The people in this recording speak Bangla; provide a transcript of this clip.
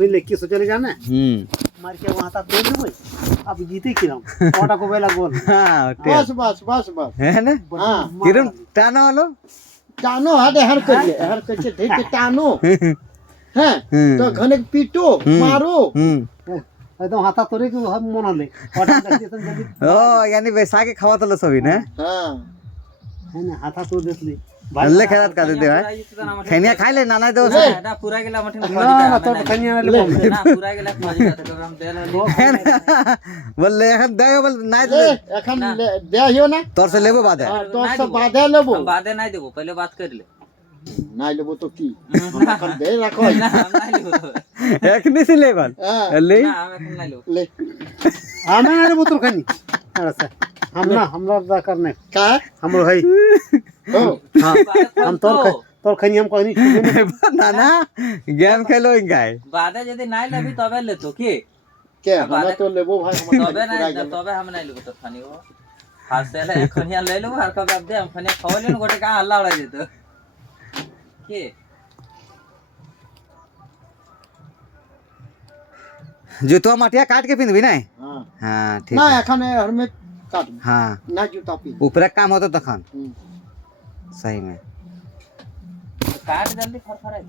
বুঝলে কি চলে জানে मार के वहां तक दे देबे अब जीते किरम ओटा को बेला गोल बस बस बस बस है ना हाँ किरम टाना वालो टानो हर कर ठीक टानो हैं तो घने पीटो मारो एकदम हाथा तोरे के हम मनले ओटा देखते जल्दी ओ यानी वैसा के खावा तो सभी ना हाँ है ना हाथा तो देखली भल्ले खेलात का दे है खैनिया खाई ले नाना दो ना पूरा गेला मठन ना तो खनिया ले ना पूरा गेला मजा तो हम देला बोले এখন দেও বল নাই ले এখন দেহিও না তোর সে লেবো বাদে তোর সব বাদে लेबो हम बादे नहीं देबो पहले बात कर ले নাই लेबो तो की এখন दे রাখো ना हम नहीं लेबो এখনি সে লেবল हां ले ना हम এখন नहीं लेबो ले हमें ना बोतल खनी अच्छा हम ना हमरा दा करने का हमरो है ओ हां हम तोर खनी हम कहनी नाना गेम खेलो गाय बादे यदि नहीं लेबी तबे ले तो की के हम तो लेबो भाई हम तबे नहीं तबे हम नहीं लेबो तो खानी हो हाथ से ले खनिया ले लो हर कब दे हम खनिया खवले न गोटे का हल्ला उड़ा जेतो के जूतवा माटिया काट के पिनबी ना हां हां ठीक না এখানে হেলমেট কাট हां না জুতা পি ऊपर काम होता तखन सही में काट जल्दी फरफराई